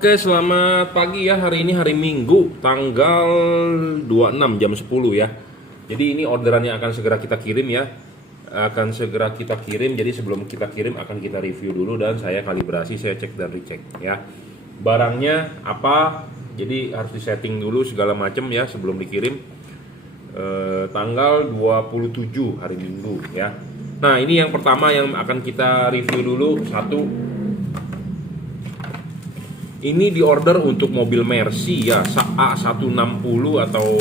Oke, selamat pagi ya. Hari ini hari Minggu, tanggal 26 jam 10 ya. Jadi ini orderan yang akan segera kita kirim ya. Akan segera kita kirim. Jadi sebelum kita kirim akan kita review dulu dan saya kalibrasi, saya cek dan recheck ya. Barangnya apa? Jadi harus disetting dulu segala macam ya sebelum dikirim. Tanggal 27 hari Minggu ya. Nah, ini yang pertama yang akan kita review dulu. Satu, ini diorder untuk mobil Mercy ya, A160 atau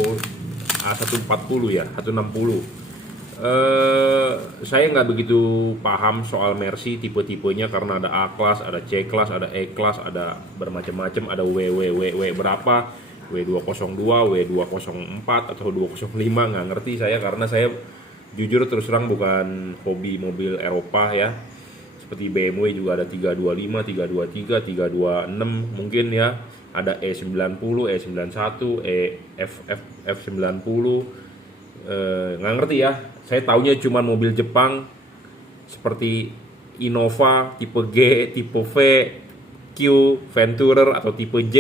A140 ya, 160. Saya nggak begitu paham soal Mercy tipe-tipenya karena ada A-Class, ada C-Class, ada E-Class, ada bermacam-macam, ada W berapa, W202, W204 atau 205, nggak ngerti saya karena saya jujur terus terang bukan hobi mobil Eropa ya. Seperti BMW juga ada 325, 323, 326 mungkin ya. Ada E90, E91, F90. Nggak ngerti ya. Saya taunya cuma mobil Jepang seperti Innova, tipe G, tipe V, Q, Venturer atau tipe J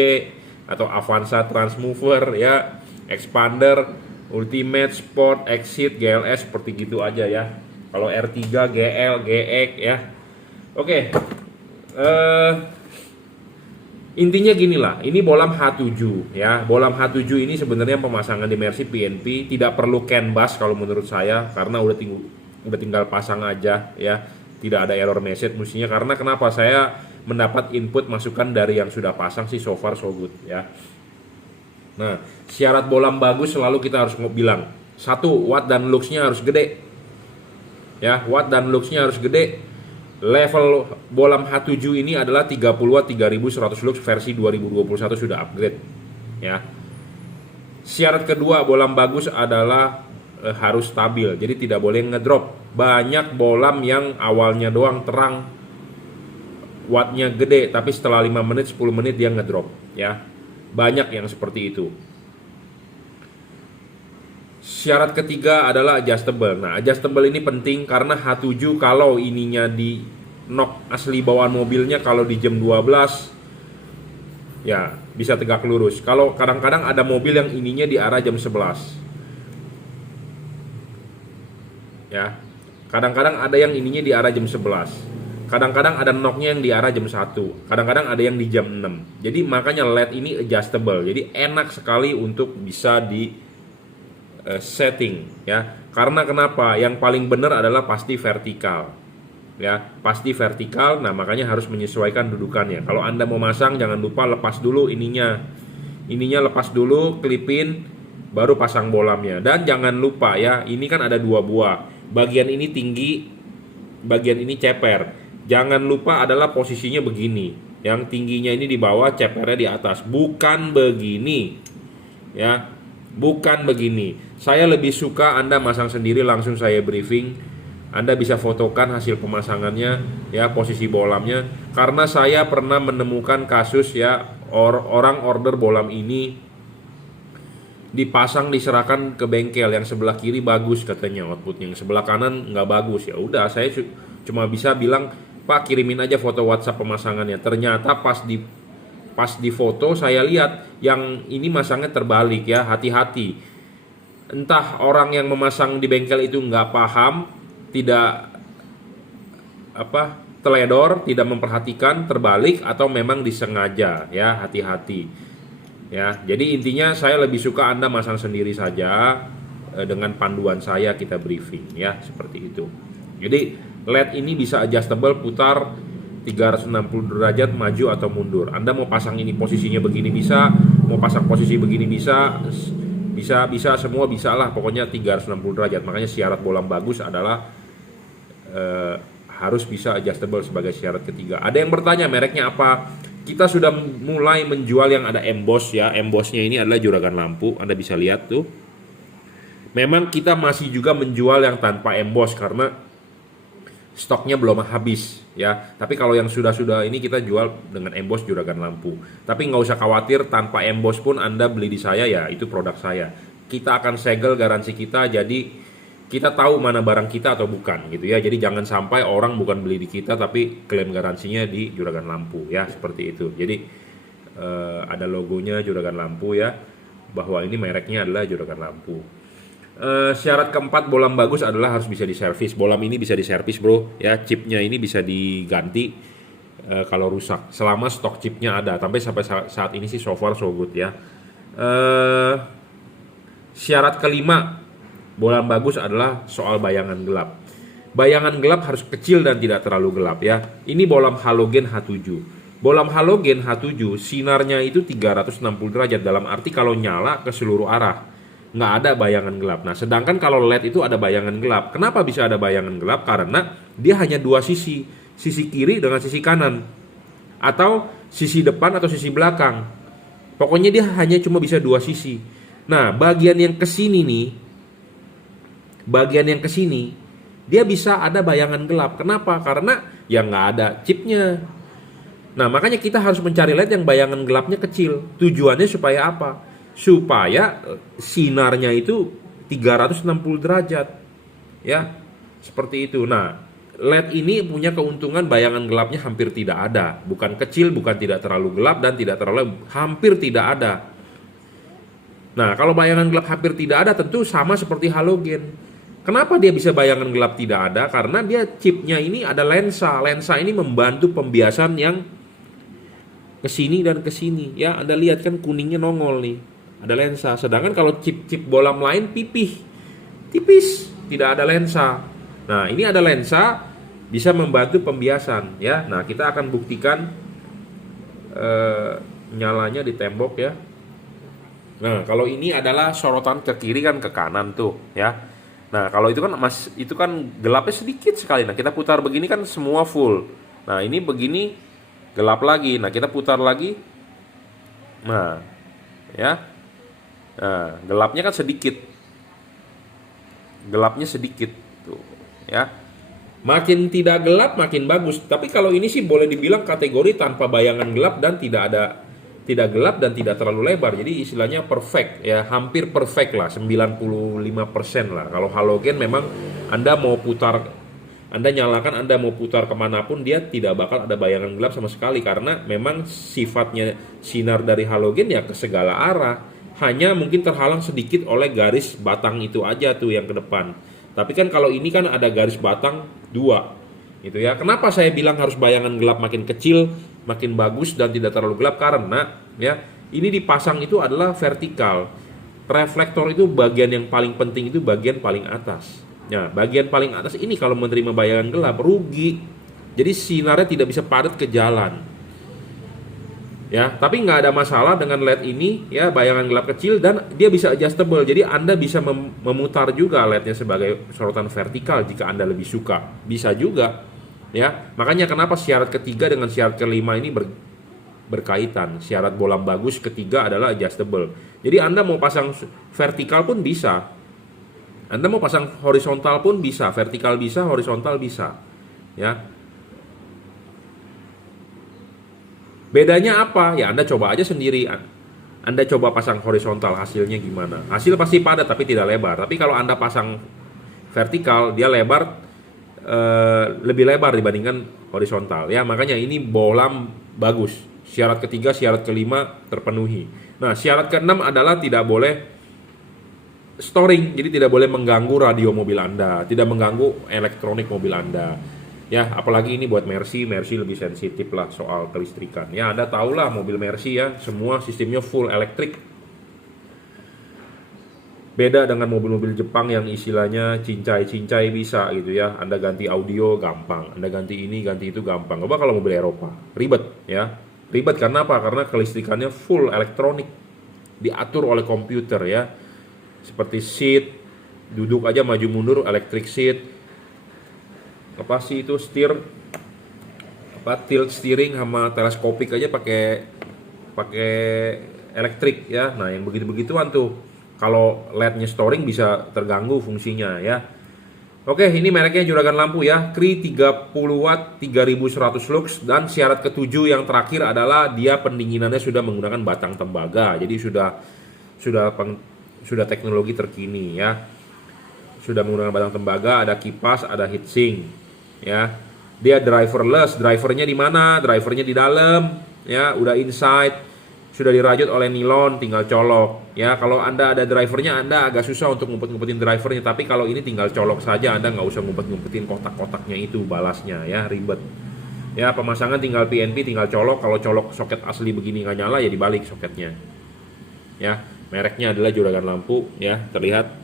atau Avanza Transmover ya, Expander, Ultimate, Sport, Exit, GLS seperti gitu aja ya. Kalau R3, GL, GX ya. Oke, intinya gini lah, ini bolam H7 ya. Bolam H7 ini sebenarnya pemasangan di Mercy PNP tidak perlu CAN bus kalau menurut saya, karena udah tinggal pasang aja ya. Tidak ada error message mestinya, karena kenapa saya mendapat input masukan dari yang sudah pasang sih, so far so good ya. Nah, syarat bolam bagus selalu kita harus bilang, satu, watt dan luxnya harus gede ya. Watt dan luxnya harus gede. Level bolam H7 ini adalah 30 watt 3100 lux versi 2021, sudah upgrade ya. Syarat kedua bolam bagus adalah harus stabil, jadi tidak boleh ngedrop. Banyak bolam yang awalnya doang terang, wattnya gede, tapi setelah 5 menit 10 menit dia ngedrop ya. Banyak yang seperti itu. Syarat ketiga adalah adjustable. Nah, adjustable ini penting karena H7 kalau ininya di nok asli bawaan mobilnya, kalau di jam 12 ya bisa tegak lurus. Kalau kadang-kadang ada mobil yang ininya di arah jam 11 ya. Kadang-kadang ada yang ininya di arah jam 11. Kadang-kadang ada noknya yang di arah jam 1. Kadang-kadang ada yang di jam 6. Jadi makanya LED ini adjustable. Jadi enak sekali untuk bisa di setting ya. Karena kenapa? Yang paling benar adalah pasti vertikal ya, pasti vertikal. Nah, makanya harus menyesuaikan dudukannya. Kalau Anda mau masang, jangan lupa lepas dulu ininya lepas dulu, klipin, baru pasang bolamnya. Dan jangan lupa ya, ini kan ada dua buah, bagian ini tinggi, bagian ini ceper. Jangan lupa adalah posisinya begini, yang tingginya ini di bawah, cepernya di atas, bukan begini ya, bukan begini. Saya lebih suka Anda masang sendiri, langsung saya briefing. Anda bisa fotokan hasil pemasangannya ya, posisi bolamnya. Karena saya pernah menemukan kasus ya, orang order bolam ini dipasang, diserahkan ke bengkel, yang sebelah kiri bagus katanya outputnya, yang sebelah kanan nggak bagus. Ya udah, saya cuma bisa bilang, Pak, kirimin aja foto WhatsApp pemasangannya. Ternyata pas di foto saya lihat yang ini masangnya terbalik ya. Hati-hati, entah orang yang memasang di bengkel itu nggak paham, tidak teledor, tidak memperhatikan, terbalik, atau memang disengaja ya. Hati-hati ya. Jadi intinya saya lebih suka Anda masang sendiri saja, dengan panduan saya kita briefing ya, seperti itu. Jadi LED ini bisa adjustable, putar 360 derajat maju atau mundur. Anda mau pasang ini posisinya begini bisa, mau pasang posisi begini bisa semua bisa lah, pokoknya 360 derajat. Makanya syarat bolam bagus adalah harus bisa adjustable sebagai syarat ketiga. Ada yang bertanya mereknya apa? Kita sudah mulai menjual yang ada emboss ya. Embossnya ini adalah juragan lampu, Anda bisa lihat tuh. Memang kita masih juga menjual yang tanpa emboss karena stoknya belum habis ya. Tapi kalau yang sudah ini kita jual dengan emboss juragan lampu. Tapi nggak usah khawatir, tanpa emboss pun Anda beli di saya ya, itu produk saya. Kita akan segel garansi kita, jadi kita tahu mana barang kita atau bukan gitu ya. Jadi jangan sampai orang bukan beli di kita tapi klaim garansinya di juragan lampu ya, seperti itu. Jadi ada logonya juragan lampu ya, bahwa ini mereknya adalah juragan lampu. Syarat keempat bolam bagus adalah harus bisa diservis. Bolam ini bisa diservis bro ya, chipnya ini bisa diganti kalau rusak selama stok chipnya ada. Sampai saat ini sih so far so good ya. Syarat kelima bolam bagus adalah soal bayangan gelap. Bayangan gelap harus kecil dan tidak terlalu gelap ya. Ini bolam halogen H7. Bolam halogen H7 sinarnya itu 360 derajat, dalam arti kalau nyala ke seluruh arah, nggak ada bayangan gelap. Nah, sedangkan kalau LED itu ada bayangan gelap. Kenapa bisa ada bayangan gelap? Karena dia hanya dua sisi, sisi kiri dengan sisi kanan, atau sisi depan atau sisi belakang. Pokoknya dia hanya cuma bisa dua sisi. Nah, bagian yang kesini nih, dia bisa ada bayangan gelap. Kenapa? Karena ya nggak ada chipnya. Nah, makanya kita harus mencari LED yang bayangan gelapnya kecil. Tujuannya supaya apa? Supaya sinarnya itu 360 derajat ya, seperti itu. Nah, LED ini punya keuntungan bayangan gelapnya hampir tidak ada, bukan kecil, bukan tidak terlalu gelap, dan tidak terlalu, hampir tidak ada. Nah, kalau bayangan gelap hampir tidak ada, tentu sama seperti halogen. Kenapa dia bisa bayangan gelap tidak ada? Karena dia chipnya ini ada lensa. Lensa ini membantu pembiasan yang kesini dan kesini ya. Anda lihat kan kuningnya nongol nih, ada lensa. Sedangkan kalau chip-chip bolam lain tipis, tidak ada lensa. Nah, ini ada lensa, bisa membantu pembiasan ya. Nah, kita akan buktikan nyalanya di tembok ya. Nah, kalau ini adalah sorotan ke kiri kan ke kanan tuh ya. Nah, kalau itu kan gelapnya sedikit sekali. Nah, kita putar begini kan semua full. Nah, ini begini gelap lagi. Nah, kita putar lagi. Nah, ya. Nah, gelapnya kan sedikit. Gelapnya sedikit tuh, ya. Makin tidak gelap makin bagus. Tapi kalau ini sih boleh dibilang kategori tanpa bayangan gelap dan tidak gelap dan tidak terlalu lebar. Jadi istilahnya perfect ya, hampir perfect lah, 95% lah. Kalau halogen memang Anda nyalakan, Anda mau putar kemanapun dia tidak bakal ada bayangan gelap sama sekali, karena memang sifatnya sinar dari halogen ya ke segala arah. Hanya mungkin terhalang sedikit oleh garis batang itu aja tuh yang ke depan. Tapi kan kalau ini kan ada garis batang 2 gitu ya. Kenapa saya bilang harus bayangan gelap makin kecil makin bagus dan tidak terlalu gelap? Karena ya ini dipasang itu adalah vertikal. Reflektor itu bagian yang paling penting, itu bagian paling atas. Nah, bagian paling atas ini kalau menerima bayangan gelap rugi. Jadi sinarnya tidak bisa padat ke jalan. Ya, tapi nggak ada masalah dengan LED ini ya, bayangan gelap kecil dan dia bisa adjustable. Jadi Anda bisa memutar juga LED-nya sebagai sorotan vertikal jika Anda lebih suka. Bisa juga ya. Makanya kenapa syarat ketiga dengan syarat kelima ini berkaitan. Syarat bolam bagus ketiga adalah adjustable. Jadi Anda mau pasang vertikal pun bisa. Anda mau pasang horizontal pun bisa, vertikal bisa, horizontal bisa. Ya. Bedanya apa? Ya Anda coba aja sendiri. Anda coba pasang horizontal, hasilnya gimana? Hasil pasti padat tapi tidak lebar. Tapi kalau Anda pasang vertikal, dia lebih lebar dibandingkan horizontal. Ya, makanya ini bolam bagus. Syarat ketiga, syarat kelima terpenuhi. Nah, syarat keenam adalah tidak boleh storing. Jadi tidak boleh mengganggu radio mobil Anda, tidak mengganggu elektronik mobil Anda. Ya, apalagi ini buat Mercy lebih sensitif lah soal kelistrikan. Ya, Anda tahulah mobil Mercy ya, semua sistemnya full elektrik. Beda dengan mobil-mobil Jepang yang istilahnya cincai-cincai bisa gitu ya. Anda ganti audio gampang, Anda ganti ini, ganti itu gampang. Coba kalau mobil Eropa, ribet ya. Ribet karena apa? Karena kelistrikannya full elektronik. Diatur oleh komputer ya. Seperti seat, duduk aja maju mundur electric seat. Apa sih itu tilt steering sama teleskopik aja pakai elektrik ya. Nah, yang begitu-begituan tuh kalau LED-nya storing bisa terganggu fungsinya ya. Oke, ini mereknya juragan lampu ya, Cree 30 watt 3100 lux, dan syarat ketujuh yang terakhir adalah dia pendinginannya sudah menggunakan batang tembaga. Jadi sudah teknologi terkini ya. Sudah menggunakan batang tembaga, ada kipas, ada heatsink. Ya, dia driverless. Drivernya di mana? Drivernya di dalam. Ya, udah inside. sudah dirajut oleh nilon, tinggal colok. Ya, kalau Anda ada drivernya, Anda agak susah untuk ngumpet-ngumpetin drivernya. Tapi kalau ini tinggal colok saja, Anda nggak usah ngumpet-ngumpetin kotak-kotaknya itu, balasnya ya, ribet. Ya, pemasangan tinggal PNP, tinggal colok. Kalau colok soket asli begini nggak nyala, ya dibalik soketnya. Ya, mereknya adalah Juragan Lampu, ya, terlihat.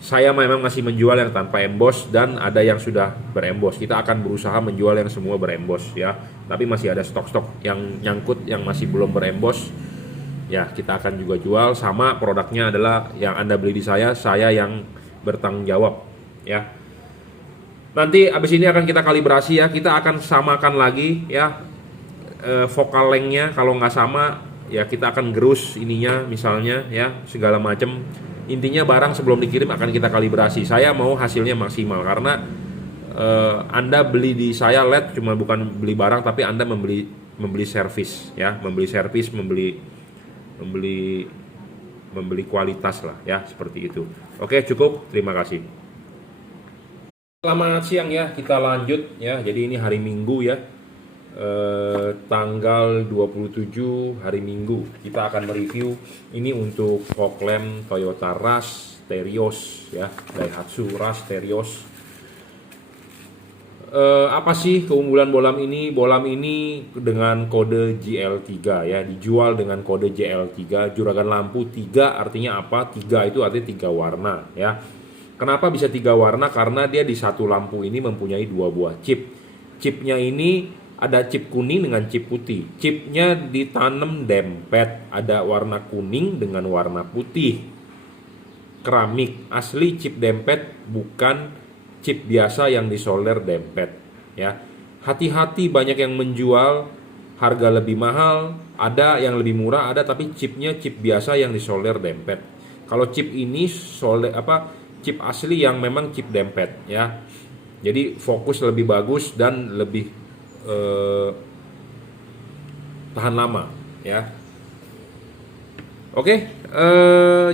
Saya memang masih menjual yang tanpa emboss dan ada yang sudah beremboss. Kita akan berusaha menjual yang semua beremboss ya. Tapi masih ada stok-stok yang nyangkut yang masih belum beremboss. Ya, kita akan juga jual. Sama produknya adalah yang Anda beli di saya yang bertanggung jawab ya. Nanti abis ini akan kita kalibrasi ya. Kita akan samakan lagi ya vokal lengthnya. Kalau nggak sama ya kita akan gerus ininya misalnya ya, segala macam. Intinya barang sebelum dikirim akan kita kalibrasi. Saya mau hasilnya maksimal karena Anda beli di saya LED cuma bukan beli barang, tapi Anda membeli servis ya, membeli kualitas lah ya, seperti itu. Oke, cukup. Terima kasih. Selamat siang ya, kita lanjut ya. Jadi ini hari Minggu ya. Tanggal 27 hari Minggu kita akan mereview ini untuk fog lamp Toyota Rush Terios ya, Daihatsu Rush Terios. Apa sih keunggulan bolam ini? Bolam ini dengan kode JL3 ya, dijual dengan kode JL3, Juragan Lampu 3. Artinya apa? 3 itu artinya 3 warna ya. Kenapa bisa 3 warna? Karena dia di satu lampu ini mempunyai 2 buah chip. Chipnya ini ada chip kuning dengan chip putih. Chipnya ditanam dempet, ada warna kuning dengan warna putih. Keramik, asli chip dempet, bukan chip biasa yang disolder dempet. Ya, hati-hati, banyak yang menjual harga lebih mahal, ada yang lebih murah, ada tapi chipnya chip biasa yang disolder dempet. Kalau chip ini chip asli yang memang chip dempet ya. Jadi fokus lebih bagus dan lebih tahan lama ya. Oke,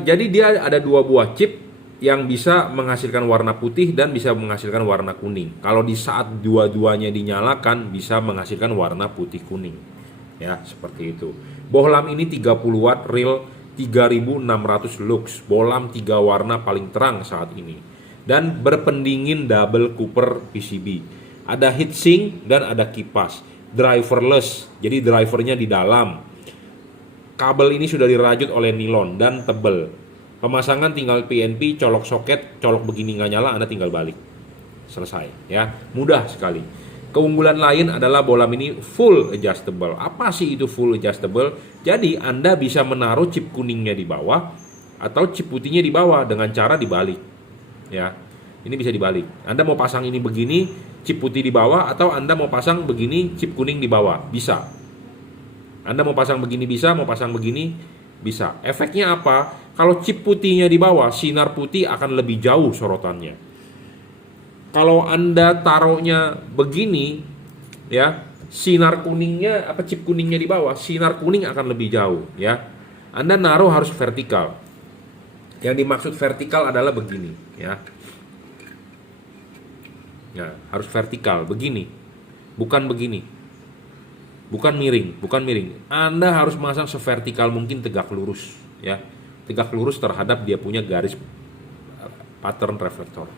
jadi dia ada 2 buah chip yang bisa menghasilkan warna putih dan bisa menghasilkan warna kuning. Kalau di saat dua-duanya dinyalakan bisa menghasilkan warna putih kuning ya, seperti itu. Bohlam ini 30 watt real 3600 lux, bohlam 3 warna paling terang saat ini, dan berpendingin double cooper PCB. Ada heatsink dan ada kipas. Driverless, jadi drivernya di dalam. Kabel ini sudah dirajut oleh nilon dan tebel. Pemasangan tinggal PNP, colok soket, colok begini nggak nyala, Anda tinggal balik. Selesai ya, mudah sekali. Keunggulan lain adalah bolam ini full adjustable. Apa sih itu full adjustable? Jadi Anda bisa menaruh chip kuningnya di bawah atau chip putihnya di bawah dengan cara dibalik ya. Ini bisa dibalik. Anda mau pasang ini begini, chip putih di bawah, atau Anda mau pasang begini, chip kuning di bawah, bisa. Anda mau pasang begini bisa, mau pasang begini bisa. Efeknya apa? Kalau chip putihnya di bawah, sinar putih akan lebih jauh sorotannya. Kalau Anda taruhnya begini, ya, sinar kuningnya chip kuningnya di bawah, sinar kuning akan lebih jauh, ya. Anda naruh harus vertikal. Yang dimaksud vertikal adalah begini, ya. Ya, harus vertikal begini, bukan begini, bukan miring. Anda harus masang severtikal mungkin, tegak lurus ya, tegak lurus terhadap dia punya garis pattern reflektor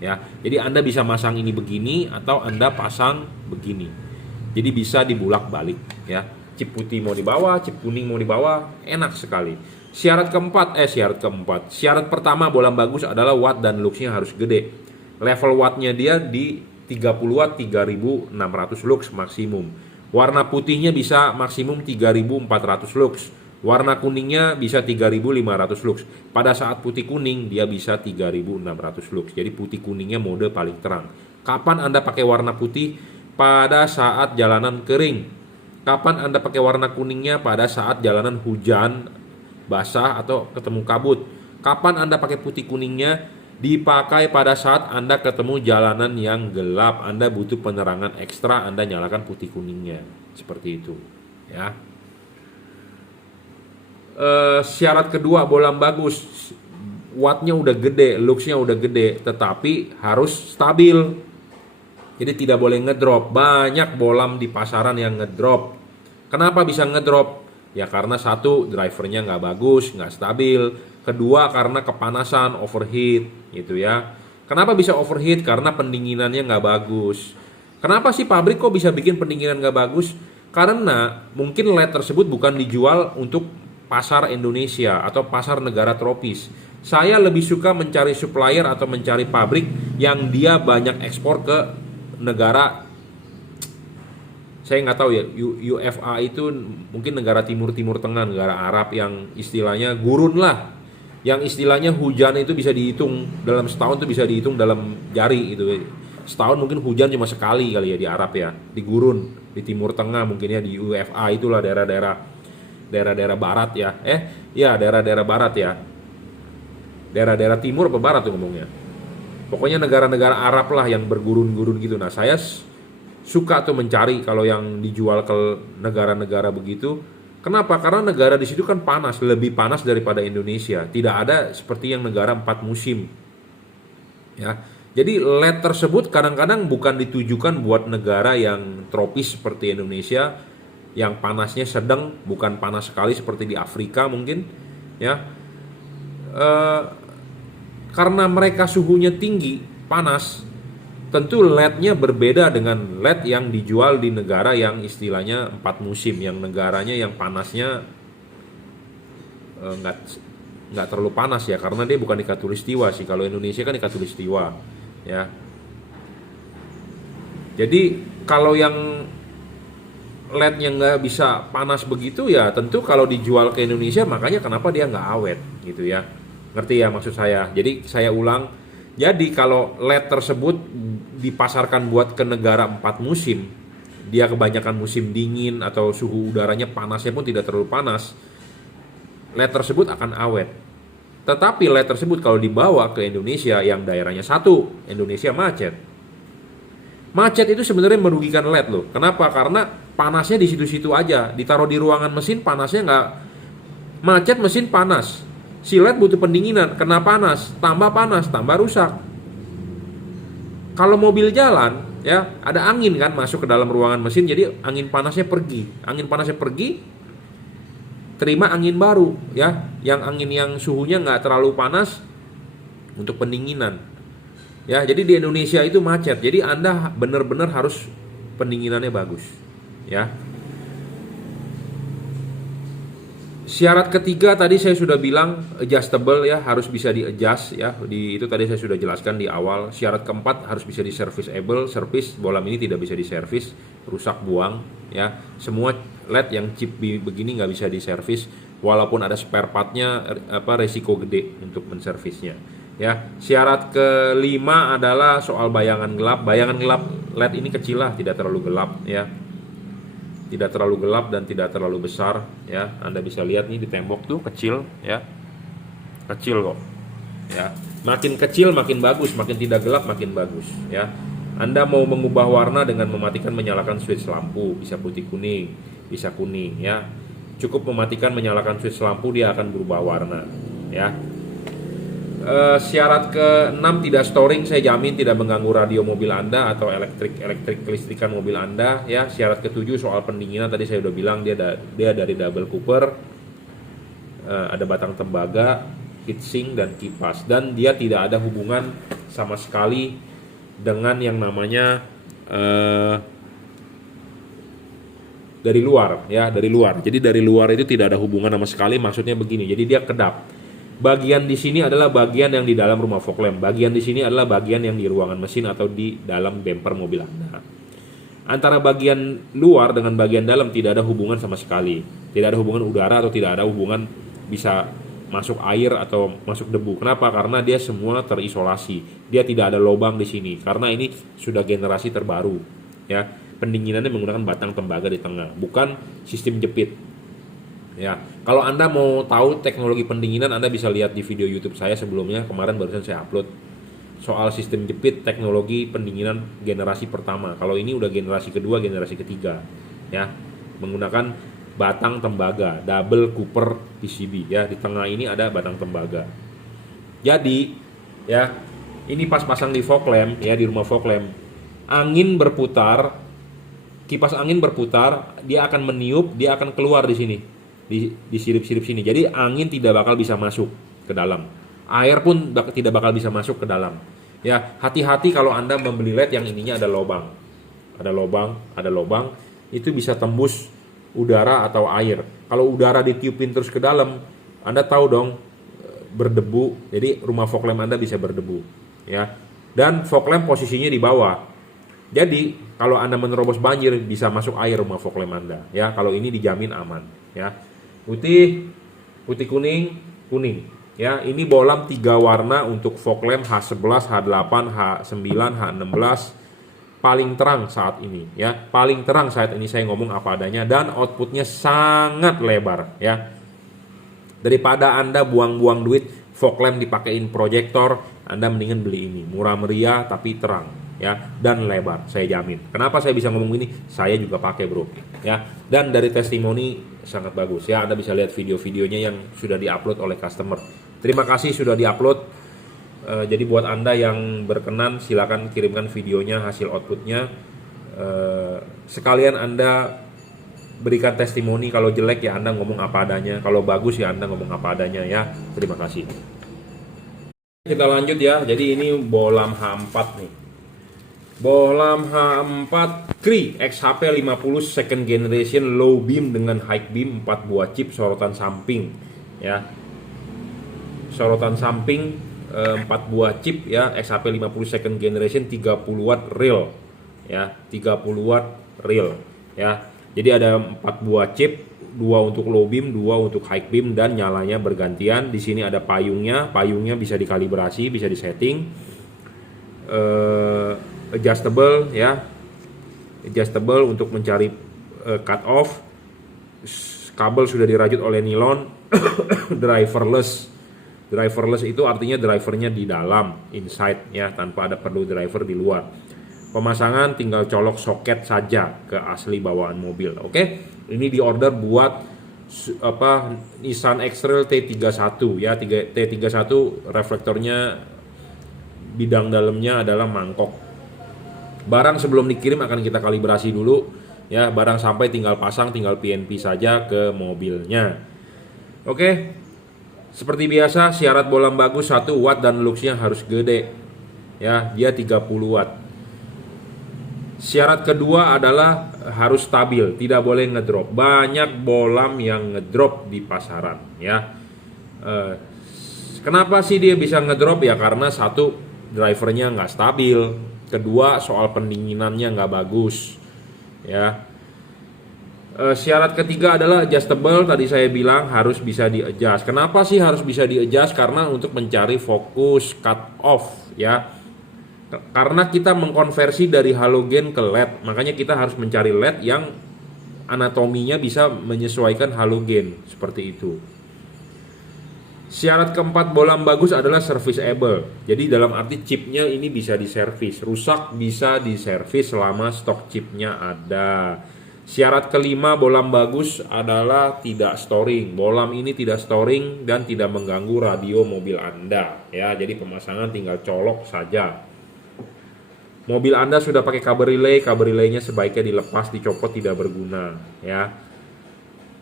ya. Jadi Anda bisa masang ini begini atau Anda pasang begini, jadi bisa dibulak balik ya. Chip putih mau di bawah, chip kuning mau di bawah, enak sekali. Syarat pertama bolam bagus adalah watt dan luxnya harus gede. Level wattnya dia di 30 watt 3600 lux maksimum. Warna putihnya bisa maksimum 3400 lux. Warna kuningnya bisa 3500 lux. Pada saat putih kuning dia bisa 3600 lux. Jadi putih kuningnya mode paling terang. Kapan Anda pakai warna putih? Pada saat jalanan kering. Kapan Anda pakai warna kuningnya? Pada saat jalanan hujan, basah atau ketemu kabut. Kapan Anda pakai putih kuningnya? Dipakai pada saat Anda ketemu jalanan yang gelap, Anda butuh penerangan ekstra, Anda nyalakan putih kuningnya. Seperti itu ya. Syarat kedua bolam bagus, wattnya udah gede, luxnya udah gede, tetapi harus stabil. Jadi tidak boleh ngedrop. Banyak bolam di pasaran yang ngedrop. Kenapa bisa ngedrop? Ya karena satu, drivernya nggak bagus, nggak stabil. Kedua, karena kepanasan, overheat gitu ya. Kenapa bisa overheat? Karena pendinginannya nggak bagus. Kenapa sih pabrik kok bisa bikin pendinginan nggak bagus? Karena mungkin LED tersebut bukan dijual untuk pasar Indonesia atau pasar negara tropis. Saya lebih suka mencari supplier atau mencari pabrik yang dia banyak ekspor ke negara, saya nggak tahu ya, UFA itu mungkin negara timur tengah, negara Arab yang istilahnya gurun lah, yang istilahnya hujan itu bisa dihitung dalam setahun, tuh bisa dihitung dalam jari gitu. Setahun mungkin hujan cuma sekali kali ya di Arab ya, di gurun, di timur tengah mungkin ya, di UFA itulah daerah-daerah barat ya, daerah-daerah barat ya, daerah-daerah timur apa barat tuh ngomongnya, pokoknya negara-negara Arab lah yang bergurun-gurun gitu. Nah saya suka tuh mencari kalau yang dijual ke negara-negara begitu. Kenapa? Karena negara di situ kan panas, lebih panas daripada Indonesia. Tidak ada seperti yang negara 4 musim. Ya. Jadi LED tersebut kadang-kadang bukan ditujukan buat negara yang tropis seperti Indonesia, yang panasnya sedang, bukan panas sekali seperti di Afrika mungkin, ya. Karena mereka suhunya tinggi, panas. Tentu LED-nya berbeda dengan LED yang dijual di negara yang istilahnya 4 musim, yang negaranya yang panasnya nggak terlalu panas ya, karena dia bukan di khatulistiwa sih. Kalau Indonesia kan di khatulistiwa ya. Jadi kalau yang LED-nya nggak bisa panas begitu ya, tentu kalau dijual ke Indonesia, makanya kenapa dia nggak awet gitu ya. Ngerti ya maksud saya? Jadi saya ulang, jadi kalau LED tersebut dipasarkan buat ke negara 4 musim, dia kebanyakan musim dingin atau suhu udaranya panasnya pun tidak terlalu panas, LED tersebut akan awet. Tetapi LED tersebut kalau dibawa ke Indonesia yang daerahnya satu, Indonesia macet. Macet itu sebenarnya merugikan LED loh. Kenapa? Karena panasnya di situ-situ aja. Ditaruh di ruangan mesin, panasnya nggak, macet mesin panas. Si LED butuh pendinginan, kena panas, tambah rusak. Kalau mobil jalan, ya ada angin kan masuk ke dalam ruangan mesin, jadi angin panasnya pergi. Angin panasnya pergi, terima angin baru, ya, yang angin yang suhunya nggak terlalu panas untuk pendinginan. Ya, jadi di Indonesia itu macet. Jadi Anda benar-benar harus pendinginannya bagus, ya. Syarat ketiga tadi saya sudah bilang adjustable ya, harus bisa di-adjust ya. Itu tadi saya sudah jelaskan di awal. Syarat keempat harus bisa di-serviceable, service, bolam ini tidak bisa di-service, rusak buang ya. Semua LED yang chip begini nggak bisa di-service, walaupun ada spare partnya, resiko gede untuk menservisnya ya. Syarat kelima adalah soal bayangan gelap. Bayangan gelap LED ini kecil lah, tidak terlalu gelap ya. Tidak terlalu gelap dan tidak terlalu besar ya. Anda bisa lihat nih di tembok tuh kecil ya. Kecil kok. Ya. Makin kecil makin bagus, makin tidak gelap makin bagus ya. Anda mau mengubah warna dengan mematikan menyalakan switch lampu, bisa putih kuning, bisa kuning ya. Cukup mematikan menyalakan switch lampu dia akan berubah warna ya. Syarat ke-6 tidak storing, saya jamin tidak mengganggu radio mobil Anda atau elektrik kelistrikan mobil Anda ya. Syarat ke-7 soal pendinginan tadi saya udah bilang dia dari double cooper, ada batang tembaga, heatsink dan kipas, dan dia tidak ada hubungan sama sekali dengan yang namanya dari luar ya, dari luar. Jadi dari luar itu tidak ada hubungan sama sekali, maksudnya begini. Jadi dia kedap. Bagian di sini adalah bagian yang di dalam rumah fog lamp. Bagian di sini adalah bagian yang di ruangan mesin atau di dalam bumper mobil Anda. Antara bagian luar dengan bagian dalam tidak ada hubungan sama sekali. Tidak ada hubungan udara atau tidak ada hubungan bisa masuk air atau masuk debu. Kenapa? Karena dia semua terisolasi. Dia tidak ada lubang di sini. Karena ini sudah generasi terbaru. Ya, pendinginannya menggunakan batang tembaga di tengah, bukan sistem jepit. Ya, kalau Anda mau tahu teknologi pendinginan, Anda bisa lihat di video YouTube saya sebelumnya, kemarin barusan saya upload soal sistem jepit teknologi pendinginan generasi pertama. Kalau ini udah generasi kedua, generasi ketiga, ya, menggunakan batang tembaga, double cooper PCB, ya, di tengah ini ada batang tembaga. Jadi, ya, ini pas pasang di fog lamp, ya, di rumah fog lamp, angin berputar, kipas angin berputar, dia akan meniup, dia akan keluar di sini. disilip-silip sini. Jadi angin tidak bakal bisa masuk ke dalam. Air pun tidak bakal bisa masuk ke dalam. Ya, hati-hati kalau Anda membeli LED yang ininya ada lubang. Ada lubang, itu bisa tembus udara atau air. Kalau udara ditiupin terus ke dalam, Anda tahu dong berdebu. Jadi rumah fog lamp Anda bisa berdebu, ya. Dan fog lamp posisinya di bawah. Jadi kalau Anda menerobos banjir bisa masuk air rumah fog lamp Anda, ya. Kalau ini dijamin aman, ya. Putih, kuning, ya. Ini bolam 3 warna untuk fog lamp H11, H8, H9, H16. Paling terang saat ini, ya. Paling terang saat ini saya ngomong apa adanya, dan outputnya sangat lebar, ya. Daripada Anda buang-buang duit fog lamp dipakein proyektor, Anda mendingan beli ini. Murah meriah tapi terang, ya, dan lebar, saya jamin. Kenapa saya bisa ngomong ini? Saya juga pakai, bro, ya. Dan dari testimoni sangat bagus, ya. Anda bisa lihat video-videonya yang sudah diupload oleh customer. Terima kasih sudah diupload. Jadi buat Anda yang berkenan silakan kirimkan videonya, hasil outputnya. Sekalian Anda berikan testimoni. Kalau jelek ya Anda ngomong apa adanya, kalau bagus ya Anda ngomong apa adanya, ya. Terima kasih. Kita lanjut, ya. Jadi ini bolam H4 nih. Bolam H4 Cree XHP 50 second generation low beam dengan high beam, 4 buah chip, sorotan samping, ya. Sorotan samping 4 buah chip, ya. XHP 50 second generation 30 watt real, ya. 30 watt real, ya. Jadi ada 4 buah chip, 2 untuk low beam, 2 untuk high beam, dan nyalanya bergantian. Di sini ada payungnya bisa dikalibrasi, bisa disetting. Adjustable, ya. Adjustable untuk mencari cut off. Kabel sudah dirajut oleh nilon. Driverless itu artinya drivernya di dalam, inside, ya, tanpa ada perlu driver di luar. Pemasangan tinggal colok soket saja ke asli bawaan mobil. Oke. Ini diorder buat Nissan X-Trail T31, ya. T31 reflektornya bidang dalamnya adalah mangkok. Barang sebelum dikirim akan kita kalibrasi dulu, ya. Barang sampai tinggal pasang, tinggal PNP saja ke mobilnya. Oke. Seperti biasa, syarat bolam bagus 1 watt dan luxnya harus gede, ya. Dia 30 watt. Syarat kedua adalah harus stabil, tidak boleh ngedrop. Banyak bolam yang ngedrop di pasaran, ya. Kenapa sih dia bisa ngedrop? Ya karena satu, drivernya nggak stabil. Kedua, soal pendinginannya nggak bagus, ya. Syarat ketiga adalah adjustable. Tadi saya bilang harus bisa di-adjust. Kenapa sih harus bisa di-adjust? Karena untuk mencari fokus cut off, ya. Karena kita mengkonversi dari halogen ke LED, makanya kita harus mencari LED yang anatominya bisa menyesuaikan halogen, seperti itu. Syarat keempat bolam bagus adalah serviceable. Jadi dalam arti chipnya ini bisa diservis. Rusak bisa diservis selama stok chipnya ada. Syarat kelima bolam bagus adalah tidak storing. Bolam ini tidak storing dan tidak mengganggu radio mobil Anda, ya. Jadi pemasangan tinggal colok saja. Mobil Anda sudah pakai kabel relaynya sebaiknya dilepas, dicopot, tidak berguna, ya.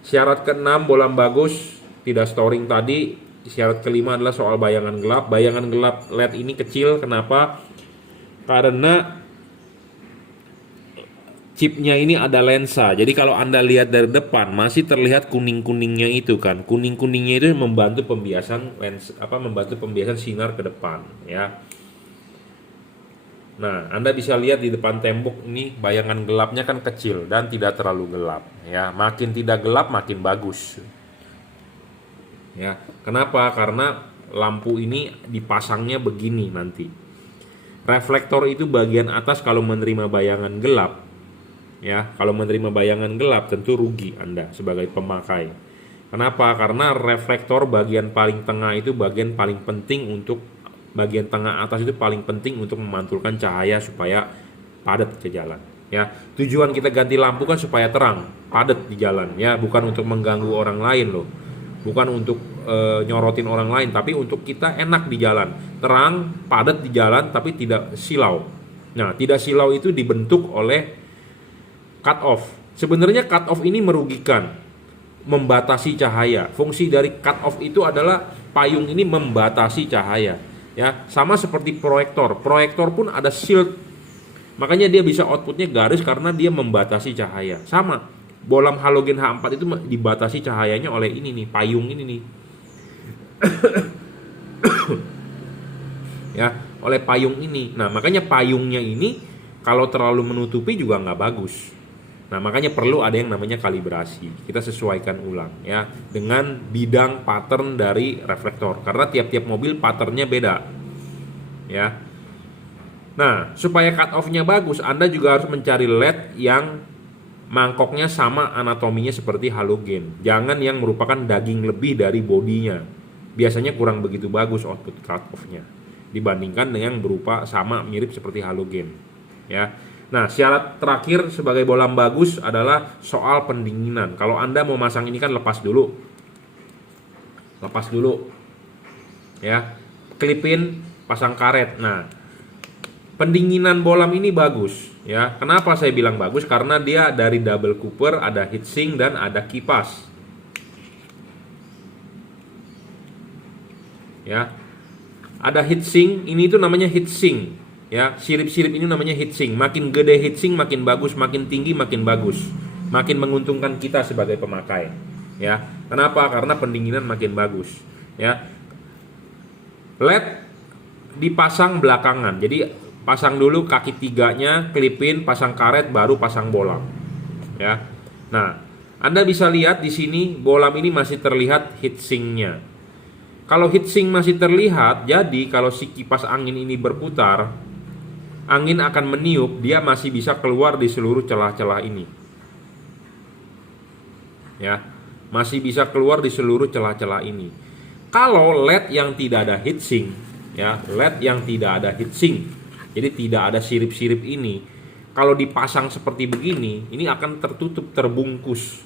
Syarat keenam bolam bagus, tidak storing tadi. Syarat kelima adalah soal bayangan gelap. Bayangan gelap LED ini kecil, kenapa? Karena chipnya ini ada lensa, jadi kalau Anda lihat dari depan masih terlihat kuning-kuningnya itu kan. Kuning-kuningnya itu membantu pembiasan membantu pembiasan sinar ke depan, ya. Nah, Anda bisa lihat di depan tembok ini bayangan gelapnya kan kecil dan tidak terlalu gelap, ya. Makin tidak gelap makin bagus. Ya, kenapa? Karena lampu ini dipasangnya begini nanti. Reflektor itu bagian atas kalau menerima bayangan gelap, ya. Kalau menerima bayangan gelap tentu rugi Anda sebagai pemakai. Kenapa? Karena reflektor bagian paling tengah itu bagian paling penting untuk bagian tengah atas itu paling penting untuk memantulkan cahaya supaya padat ke jalan, ya. Tujuan kita ganti lampu kan supaya terang, padat di jalan, ya, bukan untuk mengganggu orang lain loh. Bukan untuk nyorotin orang lain, tapi untuk kita enak di jalan, terang, padat di jalan, tapi tidak silau. Nah, tidak silau itu dibentuk oleh cut off. Sebenarnya cut off ini merugikan. membatasi cahaya. Fungsi dari cut off itu adalah payung ini membatasi cahaya. Ya, sama seperti proyektor. Proyektor pun ada shield. Makanya dia bisa outputnya garis karena dia membatasi cahaya. Sama, bolam halogen H4 itu dibatasi cahayanya oleh ini nih, payung ini nih. Ya, oleh payung ini. Nah, makanya payungnya ini kalau terlalu menutupi juga nggak bagus. Nah, makanya perlu ada yang namanya kalibrasi. Kita sesuaikan ulang ya dengan bidang pattern dari reflektor karena tiap-tiap mobil patternnya beda. Ya. Nah, supaya cut off-nya bagus, Anda juga harus mencari LED yang mangkoknya sama anatominya seperti halogen. Jangan yang merupakan daging lebih dari bodinya. Biasanya kurang begitu bagus output cut off-nya dibandingkan dengan berupa sama mirip seperti halogen. Ya. Nah, syarat terakhir sebagai bolam bagus adalah soal pendinginan. Kalau Anda mau masang ini kan lepas dulu. Lepas dulu. Ya. Klipin, pasang karet. Nah, pendinginan bolam ini bagus, ya. Kenapa saya bilang bagus? Karena dia dari double cooper, ada heatsink dan ada kipas. Ya. Ada heatsink, ini itu namanya heatsink, ya. Sirip-sirip ini namanya heatsink. Makin gede heatsink makin bagus, makin tinggi makin bagus. Makin menguntungkan kita sebagai pemakai, ya. Kenapa? Karena pendinginan makin bagus, ya. LED dipasang belakangan. Jadi pasang dulu kaki tiganya, klipin, pasang karet, baru pasang bolam. Ya. Nah, Anda bisa lihat di sini bolam ini masih terlihat heatsinknya. Kalau heatsink masih terlihat, jadi kalau si kipas angin ini berputar, angin akan meniup, dia masih bisa keluar di seluruh celah-celah ini. Ya, masih bisa keluar di seluruh celah-celah ini. Kalau LED yang tidak ada heatsink, ya, LED yang tidak ada heatsink, jadi tidak ada sirip-sirip ini, kalau dipasang seperti begini, ini akan tertutup, terbungkus.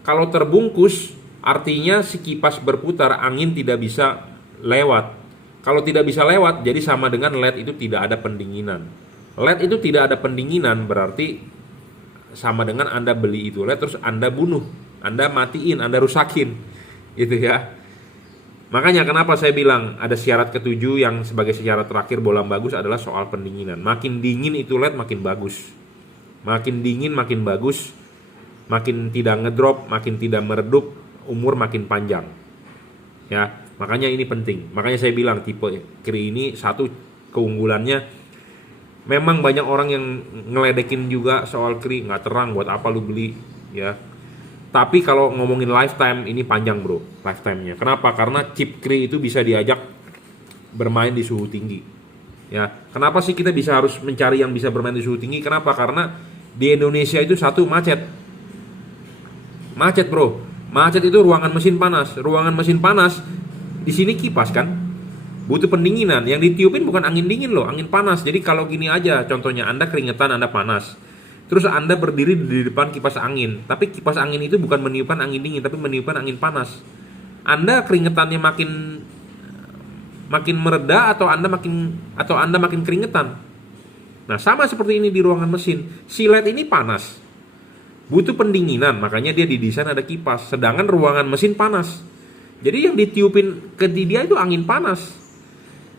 Kalau terbungkus, artinya si kipas berputar, angin tidak bisa lewat. Kalau tidak bisa lewat, jadi sama dengan LED itu tidak ada pendinginan. LED itu tidak ada pendinginan berarti sama dengan Anda beli itu LED terus Anda bunuh, Anda matiin, Anda rusakin, gitu ya. Makanya kenapa saya bilang ada syarat ketujuh yang sebagai syarat terakhir bolam bagus adalah soal pendinginan. Makin dingin itu LED makin bagus. Makin dingin makin bagus. Makin tidak ngedrop, makin tidak meredup, umur makin panjang. Ya, makanya ini penting. Makanya saya bilang tipe Kri ini satu keunggulannya, memang banyak orang yang ngeledekin juga soal Kri, nggak terang buat apa lu beli, ya. Tapi kalau ngomongin lifetime ini panjang bro, lifetime-nya. Kenapa? Karena chip Kri itu bisa diajak bermain di suhu tinggi. Ya, kenapa sih kita bisa harus mencari yang bisa bermain di suhu tinggi? Kenapa? Karena di Indonesia itu satu macet. Macet bro. Macet itu ruangan mesin panas. Ruangan mesin panas di sini kipas kan, butuh pendinginan. Yang ditiupin bukan angin dingin loh, angin panas. Jadi kalau gini aja, contohnya Anda keringetan, Anda panas. Terus Anda berdiri di depan kipas angin, tapi kipas angin itu bukan meniupkan angin dingin, tapi meniupkan angin panas. Anda keringetannya makin mereda atau Anda makin keringetan. Nah, sama seperti ini di ruangan mesin. Si LED ini panas, butuh pendinginan, makanya dia didesain ada kipas. Sedangkan ruangan mesin panas, jadi yang ditiupin ke dia itu angin panas.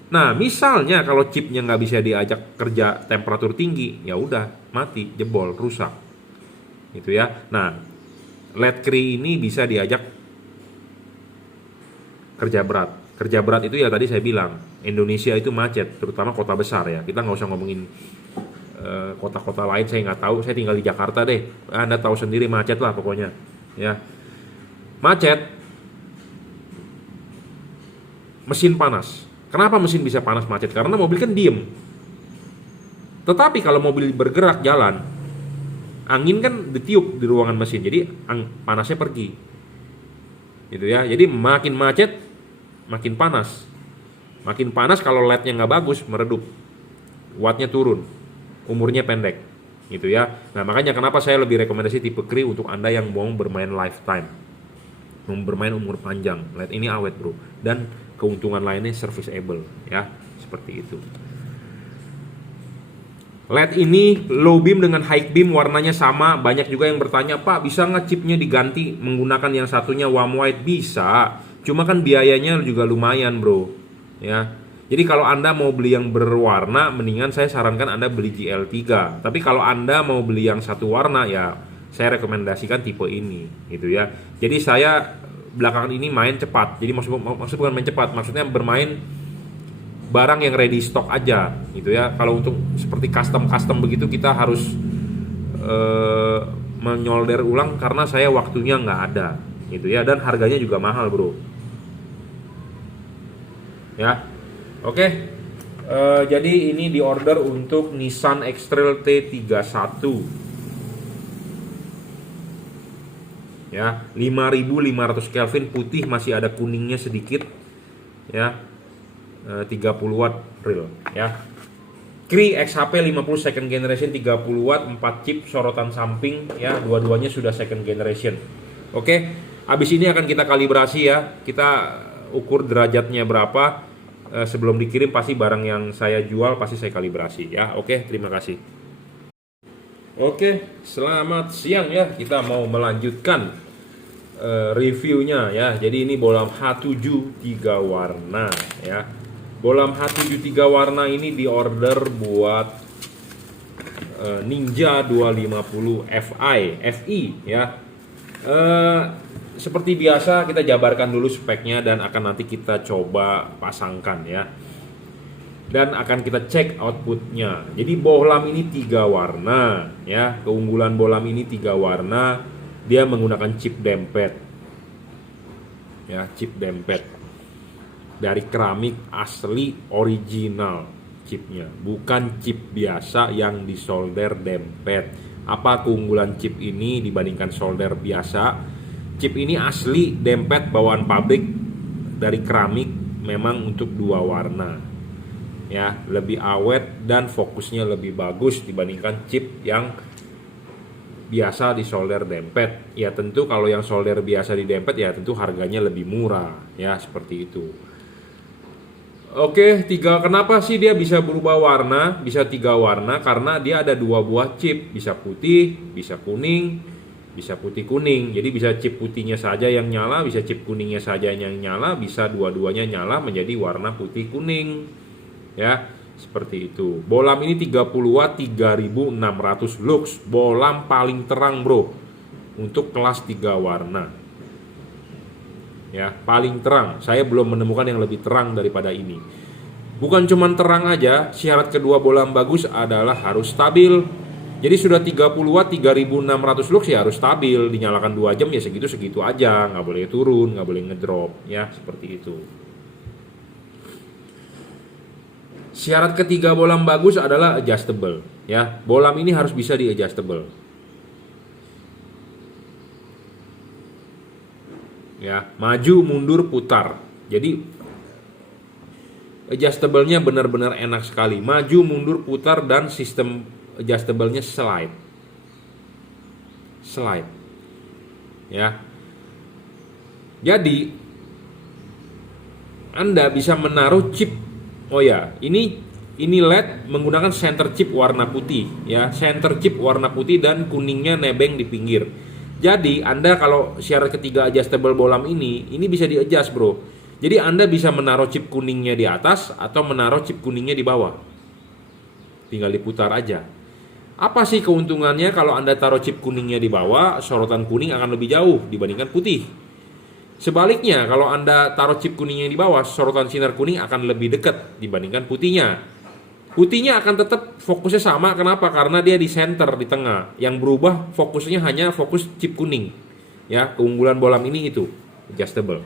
Nah, misalnya kalau chipnya nggak bisa diajak kerja temperatur tinggi, ya udah mati, jebol, rusak, gitu ya. Nah, LED Kri ini bisa diajak kerja berat. Kerja berat itu ya tadi saya bilang, Indonesia itu macet, terutama kota besar ya. Kita nggak usah ngomongin kota-kota lain, saya nggak tahu, saya tinggal di Jakarta deh. Anda tahu sendiri macet lah pokoknya, ya. Macet, mesin panas. Kenapa mesin bisa panas macet? Karena mobil kan diem. Tetapi kalau mobil bergerak jalan, angin kan ditiup di ruangan mesin, jadi panasnya pergi, gitu ya. Jadi makin macet, makin panas. Makin panas kalau LED-nya nggak bagus, meredup, wattnya turun, umurnya pendek, gitu ya. Nah, makanya kenapa saya lebih rekomendasi tipe Kri untuk Anda yang mau bermain lifetime, mau bermain umur panjang. LED ini awet bro, dan keuntungan lainnya serviceable, ya, seperti itu. LED ini low beam dengan high beam warnanya sama. Banyak juga yang bertanya, Pak bisa nggak chipnya diganti menggunakan yang satunya warm white? Bisa, cuma kan biayanya juga lumayan bro ya. Jadi kalau Anda mau beli yang berwarna, mendingan saya sarankan Anda beli GL3. Tapi kalau Anda mau beli yang satu warna, ya saya rekomendasikan tipe ini gitu ya. Jadi saya belakangan ini main cepat. Jadi maksud bukan main cepat, maksudnya bermain barang yang ready stock aja gitu ya. Kalau untuk seperti custom begitu kita harus menyolder ulang karena saya waktunya nggak ada gitu ya, dan harganya juga mahal bro ya. Oke, jadi ini di order untuk Nissan X-Trail T31 ya, 5500 Kelvin, putih, masih ada kuningnya sedikit ya. 30 watt real ya. Cree XHP 50 second generation 30 watt, 4 chip, sorotan samping ya, dua-duanya sudah second generation. Oke, habis ini akan kita kalibrasi ya. Kita ukur derajatnya berapa. Sebelum dikirim pasti barang yang saya jual pasti saya kalibrasi ya. Oke, terima kasih. Oke, selamat siang ya. Kita mau melanjutkan reviewnya ya. Jadi ini bolam H7 3 warna ya. Bolam H7 3 warna ini diorder buat Ninja 250 FI ya. Seperti biasa kita jabarkan dulu speknya dan akan nanti kita coba pasangkan ya. Dan akan kita cek outputnya. Jadi bohlam ini 3 warna ya. Keunggulan bohlam ini 3 warna. Dia menggunakan chip dempet ya, chip dempet dari keramik asli original chipnya, bukan chip biasa yang disolder dempet. Apa keunggulan chip ini dibandingkan solder biasa? Chip ini asli dempet bawaan pabrik dari keramik, memang untuk 2 warna ya, lebih awet dan fokusnya lebih bagus dibandingkan chip yang biasa di solder dempet. Ya tentu kalau yang solder biasa di dempet ya tentu harganya lebih murah ya, seperti itu. Oke, kenapa sih dia bisa berubah warna, bisa 3 warna? Karena dia ada 2 buah chip, bisa putih, bisa kuning, bisa putih kuning. Jadi bisa chip putihnya saja yang nyala, bisa chip kuningnya saja yang nyala, bisa dua-duanya nyala menjadi warna putih kuning. Ya, seperti itu. Bohlam ini 30 watt 3600 lux, bohlam paling terang bro untuk kelas 3 warna. Ya, paling terang. Saya belum menemukan yang lebih terang daripada ini. Bukan cuma terang aja, syarat kedua bohlam bagus adalah harus stabil. Jadi sudah 30 watt 3600 lux ya harus stabil, dinyalakan 2 jam ya segitu-segitu aja, nggak boleh turun, nggak boleh ngedrop ya, seperti itu. Syarat ketiga bohlam bagus adalah adjustable ya. Bohlam ini harus bisa di adjustable. Ya, maju mundur putar. Jadi adjustable-nya benar-benar enak sekali. Maju mundur putar dan sistem adjustable-nya slide. Ya. Jadi Anda bisa menaruh chip. Oh ya, ini LED menggunakan center chip warna putih ya. Center chip warna putih dan kuningnya nebeng di pinggir. Jadi Anda kalau syarat ketiga adjustable bohlam ini bisa di-adjust bro. Jadi Anda bisa menaruh chip kuningnya di atas atau menaruh chip kuningnya di bawah. Tinggal diputar aja. Apa sih keuntungannya kalau Anda taruh chip kuningnya di bawah, sorotan kuning akan lebih jauh dibandingkan putih. Sebaliknya kalau Anda taruh chip kuningnya di bawah, sorotan sinar kuning akan lebih dekat dibandingkan putihnya. Putihnya akan tetap fokusnya sama, kenapa? Karena dia di center, di tengah. Yang berubah fokusnya hanya fokus chip kuning. Ya, keunggulan bohlam ini itu, adjustable.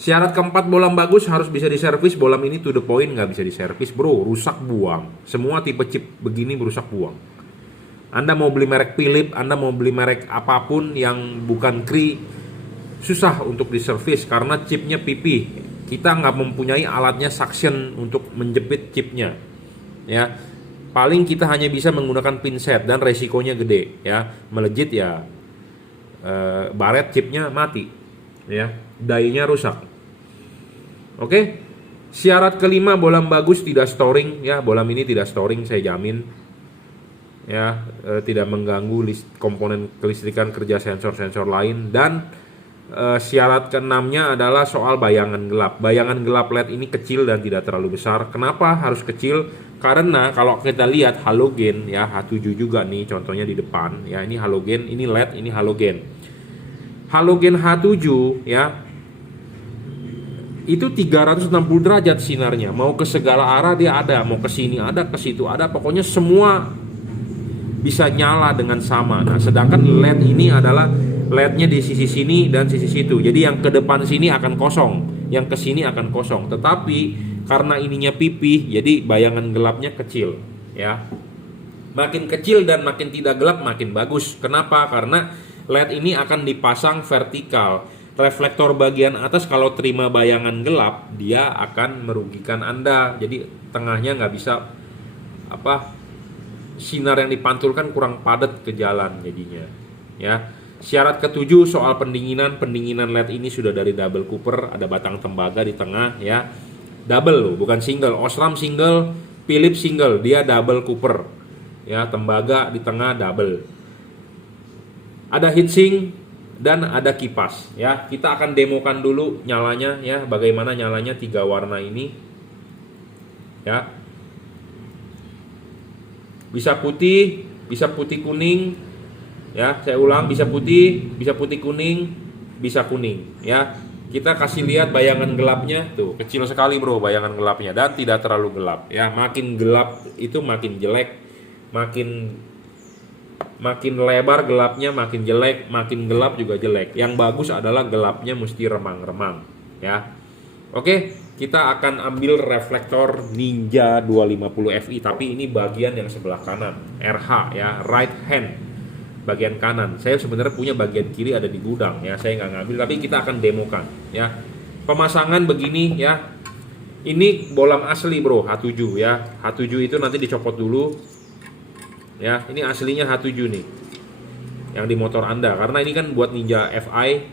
Syarat keempat bohlam bagus harus bisa diservis. Bohlam ini to the point, nggak bisa diservis bro, rusak buang. Semua tipe chip begini berusak buang. Anda mau beli merek Philips, Anda mau beli merek apapun yang bukan Cree, susah untuk diservis karena chipnya pipih. Kita nggak mempunyai alatnya suction untuk menjepit chipnya ya. Paling kita hanya bisa menggunakan pinset dan resikonya gede ya, melejit ya, baret chipnya mati ya, die-nya rusak. Oke, Syarat kelima, bolam bagus tidak storing ya, bolam ini tidak storing saya jamin ya, tidak mengganggu komponen kelistrikan kerja sensor-sensor lain. Dan syarat keenamnya adalah soal bayangan gelap. Bayangan gelap LED ini kecil dan tidak terlalu besar. Kenapa harus kecil? Karena kalau kita lihat halogen ya, H7 juga nih contohnya di depan ya, ini halogen, ini LED, ini halogen. Halogen H7 ya, itu 360 derajat sinarnya, mau ke segala arah dia ada, mau ke sini ada, ke situ ada, pokoknya semua bisa nyala dengan sama. Nah, sedangkan LED ini adalah LED-nya di sisi sini dan sisi situ. Jadi yang ke depan sini akan kosong, yang ke sini akan kosong. Tetapi karena ininya pipih, jadi bayangan gelapnya kecil, ya. Makin kecil dan makin tidak gelap makin bagus. Kenapa? Karena LED ini akan dipasang vertikal. Reflektor bagian atas kalau terima bayangan gelap, dia akan merugikan Anda. Jadi tengahnya nggak bisa sinar yang dipantulkan kurang padat ke jalan jadinya ya. Syarat ketujuh soal pendinginan LED ini sudah dari double cooper, ada batang tembaga di tengah ya, double loh, bukan single. Osram single, Philips single, dia double cooper ya, tembaga di tengah double. Ada heatsink dan ada kipas ya. Kita akan demokan dulu nyalanya ya, bagaimana nyalanya 3 warna ini ya. Bisa putih kuning ya, saya ulang, bisa putih kuning, bisa kuning ya. Kita kasih lihat bayangan gelapnya tuh, kecil sekali bro bayangan gelapnya dan tidak terlalu gelap ya. Makin gelap itu makin jelek, makin lebar gelapnya makin jelek, makin gelap juga jelek. Yang bagus adalah gelapnya mesti remang-remang ya. Oke, kita akan ambil reflektor Ninja 250 Fi, tapi ini bagian yang sebelah kanan, RH ya, right hand, bagian kanan. Saya sebenarnya punya bagian kiri ada di gudang ya, saya nggak ngambil, tapi kita akan demokan ya. Pemasangan begini ya, ini bolam asli bro, H7 ya. H7 itu nanti dicopot dulu ya, ini aslinya H7 nih yang di motor Anda, karena ini kan buat Ninja Fi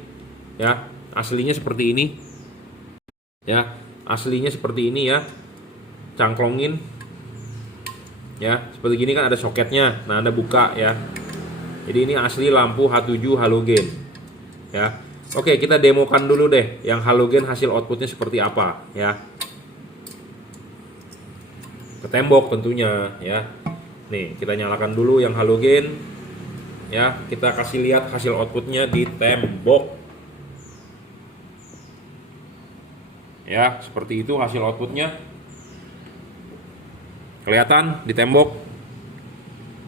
ya, aslinya seperti ini ya, aslinya seperti ini ya, cangklongin ya, seperti gini kan ada soketnya. Nah Anda buka ya, jadi ini asli lampu H7 halogen ya. Oke, kita demokan dulu deh yang halogen hasil outputnya seperti apa ya, ke tembok tentunya ya. Nih kita nyalakan dulu yang halogen ya, kita kasih lihat hasil outputnya di tembok ya, seperti itu hasil outputnya, kelihatan di tembok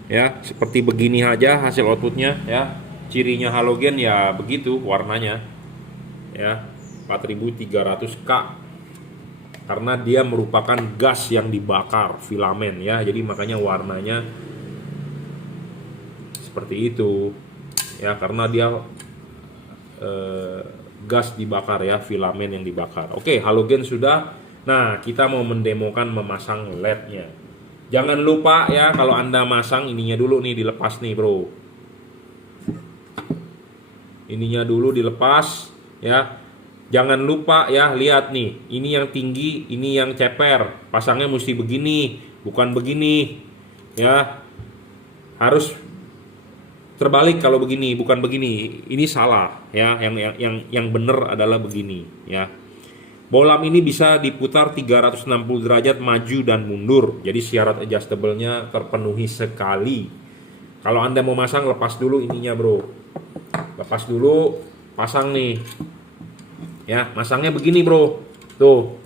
ya, seperti begini aja hasil outputnya ya. Cirinya halogen ya begitu warnanya ya, 4300K, karena dia merupakan gas yang dibakar filamen ya, jadi makanya warnanya seperti itu ya, karena dia gas dibakar ya, filamen yang dibakar. Oke, halogen sudah. Nah, kita mau mendemokan memasang LED-nya. Jangan lupa ya, kalau Anda masang ininya dulu nih, dilepas nih bro. Ininya dulu dilepas ya. Jangan lupa ya, lihat nih, ini yang tinggi, ini yang ceper. Pasangnya mesti begini, bukan begini ya. Harus terbalik kalau begini, bukan begini. Ini salah ya. Yang benar adalah begini ya. Bolam ini bisa diputar 360 derajat maju dan mundur. Jadi syarat adjustable-nya terpenuhi sekali. Kalau Anda mau masang, lepas dulu ininya bro. Lepas dulu, pasang nih. Ya, masangnya begini bro. Tuh.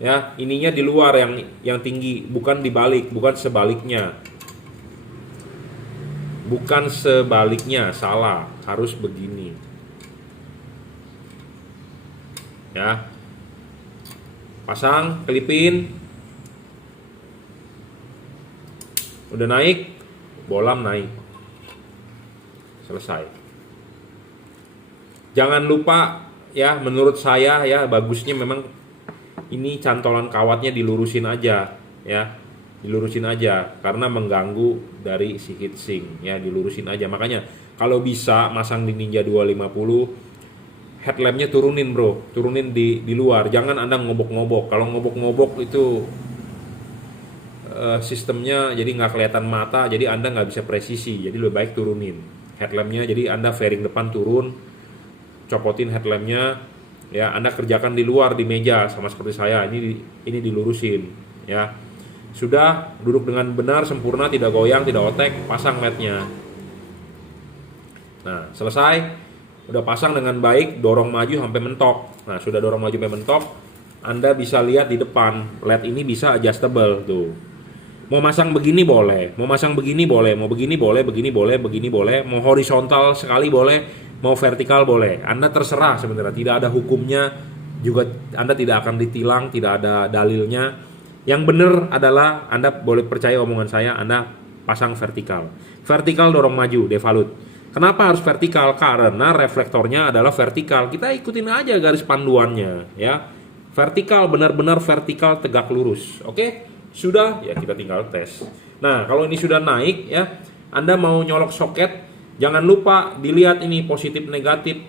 Ya, ininya di luar yang tinggi, bukan dibalik, bukan sebaliknya. Bukan sebaliknya, salah, harus begini ya. Pasang, kelipin, udah naik, bolam naik, selesai. Jangan lupa ya, menurut saya ya, bagusnya memang ini cantolan kawatnya dilurusin aja ya, dilurusin aja karena mengganggu dari si heatsink ya, dilurusin aja. Makanya kalau bisa masang di Ninja 250 headlampnya turunin bro, turunin di luar, jangan Anda ngobok-ngobok. Kalau ngobok-ngobok itu sistemnya jadi nggak kelihatan mata, jadi Anda nggak bisa presisi. Jadi lebih baik turunin headlampnya. Jadi Anda fairing depan turun, copotin headlampnya, ya Anda kerjakan di luar di meja sama seperti saya. Ini dilurusin, ya. Sudah duduk dengan benar, sempurna, tidak goyang, tidak otek, pasang LED-nya. Nah, selesai, udah pasang dengan baik, dorong maju sampai mentok. Nah, sudah dorong maju sampai mentok, Anda bisa lihat di depan LED ini bisa adjustable tuh. Mau masang begini boleh, mau masang begini boleh, mau begini boleh, begini boleh, begini boleh, mau horizontal sekali boleh, mau vertikal boleh. Anda terserah sebenarnya, tidak ada hukumnya, juga Anda tidak akan ditilang, tidak ada dalilnya. Yang benar adalah Anda boleh percaya omongan saya, Anda pasang vertikal. Vertikal dorong maju, devalut. Kenapa harus vertikal? Karena reflektornya adalah vertikal. Kita ikutin aja garis panduannya, ya. Vertikal, benar-benar vertikal, tegak lurus. Oke? Sudah, ya kita tinggal tes. Nah, kalau ini sudah naik, ya, Anda mau nyolok soket, jangan lupa dilihat ini positif negatif,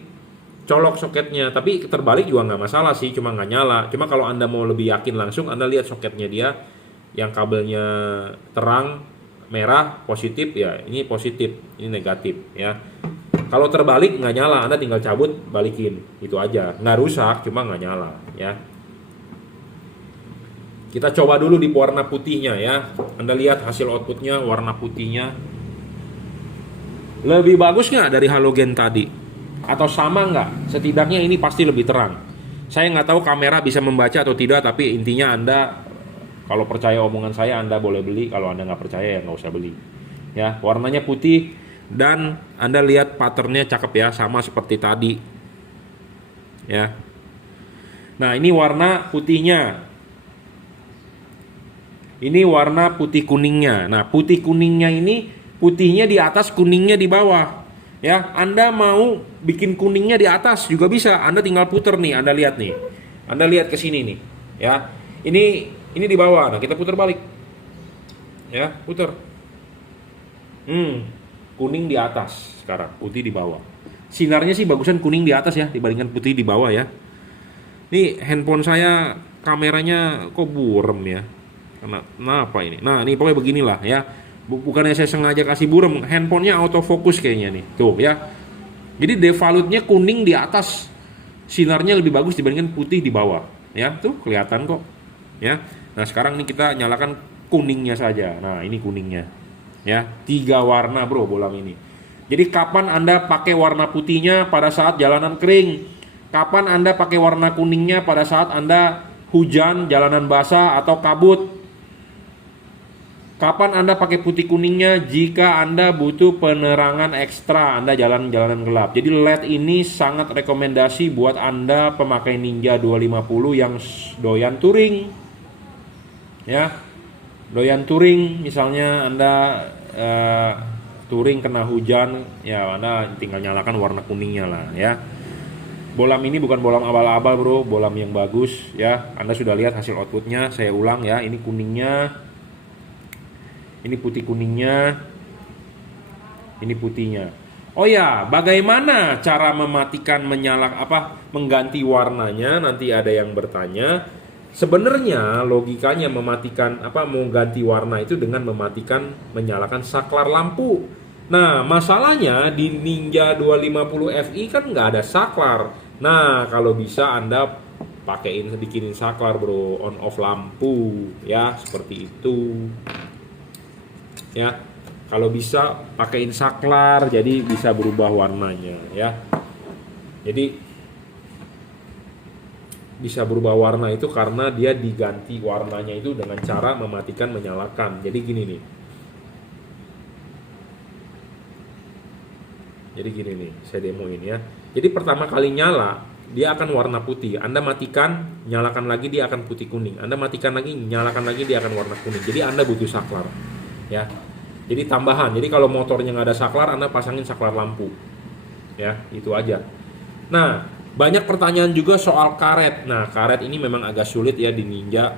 colok soketnya. Tapi terbalik juga nggak masalah sih, cuma nggak nyala. Cuma kalau Anda mau lebih yakin langsung, Anda lihat soketnya dia, yang kabelnya terang, merah, positif, ya ini positif, ini negatif, ya. Kalau terbalik nggak nyala, Anda tinggal cabut, balikin, itu aja. Nggak rusak, cuma nggak nyala, ya. Kita coba dulu di warna putihnya, ya. Anda lihat hasil outputnya, warna putihnya. Lebih bagus nggak dari halogen tadi? Atau sama nggak? Setidaknya ini pasti lebih terang. Saya nggak tahu kamera bisa membaca atau tidak, tapi intinya Anda, kalau percaya omongan saya, Anda boleh beli. Kalau Anda nggak percaya, ya nggak usah beli. Ya, warnanya putih, dan Anda lihat patternnya cakep ya, sama seperti tadi. Ya. Nah, ini warna putihnya. Ini warna putih kuningnya. Nah, putih kuningnya ini, putihnya di atas, kuningnya di bawah. Ya, Anda mau bikin kuningnya di atas juga bisa. Anda tinggal puter nih, Anda lihat nih. Anda lihat ke sini nih, ya. Ini di bawah. Nah, kita putar balik. Ya, putar. Kuning di atas sekarang, putih di bawah. Sinarnya sih bagusan kuning di atas ya dibandingkan putih di bawah ya. Ini handphone saya kameranya kok burem ya. Kenapa ini? Nah, ini pokoknya beginilah ya. Bukannya saya sengaja kasih burem, handphonenya autofocus kayaknya nih. Tuh ya. Jadi devalutnya kuning di atas. Sinarnya lebih bagus dibandingkan putih di bawah. Ya, tuh kelihatan kok. Ya. Nah, sekarang nih kita nyalakan kuningnya saja. Nah, ini kuningnya. Ya, 3 warna bro bolam ini. Jadi kapan Anda pakai warna putihnya pada saat jalanan kering? Kapan Anda pakai warna kuningnya pada saat Anda hujan, jalanan basah atau kabut? Kapan Anda pakai putih kuningnya? Jika Anda butuh penerangan ekstra, Anda jalanan gelap. Jadi LED ini sangat rekomendasi buat Anda pemakai Ninja 250 yang doyan touring. Ya, doyan touring, misalnya Anda touring kena hujan, ya Anda tinggal nyalakan warna kuningnya lah ya. Bolam ini bukan bolam abal-abal bro, bolam yang bagus ya. Anda sudah lihat hasil outputnya, saya ulang ya. Ini kuningnya, ini putih kuningnya, ini putihnya. Oh ya, bagaimana cara mematikan mengganti warnanya? Nanti ada yang bertanya. Sebenarnya logikanya mematikan mau ganti warna itu dengan mematikan, menyalakan saklar lampu. Nah, masalahnya di Ninja 250 Fi kan nggak ada saklar. Nah, kalau bisa Anda bikinin saklar bro, on off lampu ya, seperti itu. Ya, kalau bisa pakaiin saklar, jadi bisa berubah warnanya ya. Jadi bisa berubah warna itu karena dia diganti warnanya itu dengan cara mematikan menyalakan. Jadi gini nih. Jadi gini nih, saya demoin ya. Jadi pertama kali nyala, dia akan warna putih. Anda matikan, nyalakan lagi, dia akan putih kuning. Anda matikan lagi, nyalakan lagi, dia akan warna kuning. Jadi Anda butuh saklar. Ya. Jadi tambahan. Jadi kalau motornya nggak ada saklar, Anda pasangin saklar lampu. Ya, itu aja. Nah, banyak pertanyaan juga soal karet. Nah, karet ini memang agak sulit ya di Ninja.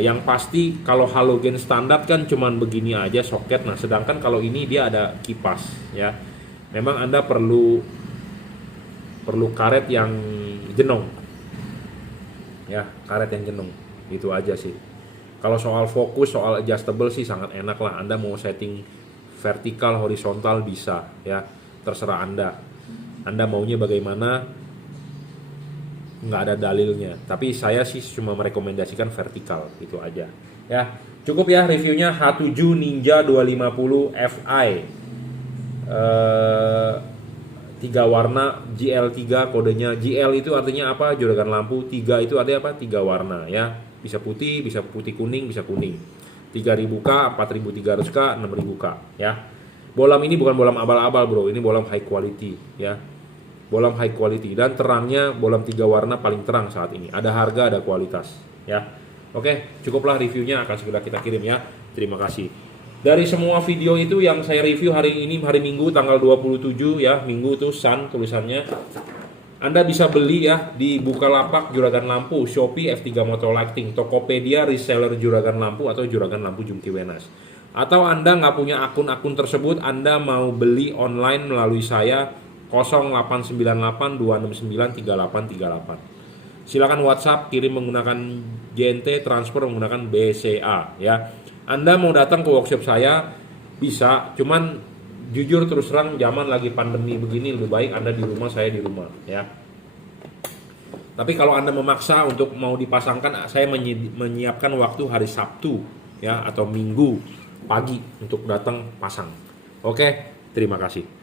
Yang pasti kalau halogen standar kan cuman begini aja soket. Nah, sedangkan kalau ini dia ada kipas ya. Memang Anda perlu perlu karet yang jenong. Ya, karet yang jenong. Itu aja sih. Kalau soal fokus, soal adjustable sih sangat enak lah. Anda mau setting vertikal, horizontal bisa ya. Terserah Anda. Anda maunya bagaimana? Nggak ada dalilnya. Tapi saya sih cuma merekomendasikan vertikal, itu aja. Ya, cukup ya reviewnya H7 Ninja 250 Fi. 3 warna, GL3 kodenya. GL itu artinya apa? Juragan lampu. 3 itu ada apa? 3 warna ya. Bisa putih kuning, bisa kuning. 3000K, 4300K, 6000K ya. Bolam ini bukan bolam abal-abal bro, ini bolam high quality ya. Bolam high quality dan terangnya bolam 3 warna paling terang saat ini. Ada harga, ada kualitas ya. Oke, cukuplah reviewnya, akan segera kita kirim ya. Terima kasih. Dari semua video itu yang saya review hari ini, hari Minggu tanggal 27 ya, Minggu tuh Sun tulisannya. Anda bisa beli ya di Bukalapak Juragan Lampu, Shopee F3 Motor Lighting, Tokopedia reseller Juragan Lampu atau Juragan Lampu Jungki Wenas. Atau Anda nggak punya akun-akun tersebut, Anda mau beli online melalui saya 0898-269-3838. Silakan WhatsApp, kirim menggunakan JNT, transfer menggunakan BCA ya. Anda mau datang ke workshop saya bisa, cuman jujur terus terang zaman lagi pandemi begini lebih baik Anda di rumah, saya di rumah ya. Tapi kalau Anda memaksa untuk mau dipasangkan, saya menyiapkan waktu hari Sabtu ya atau Minggu pagi untuk datang pasang. Oke, terima kasih.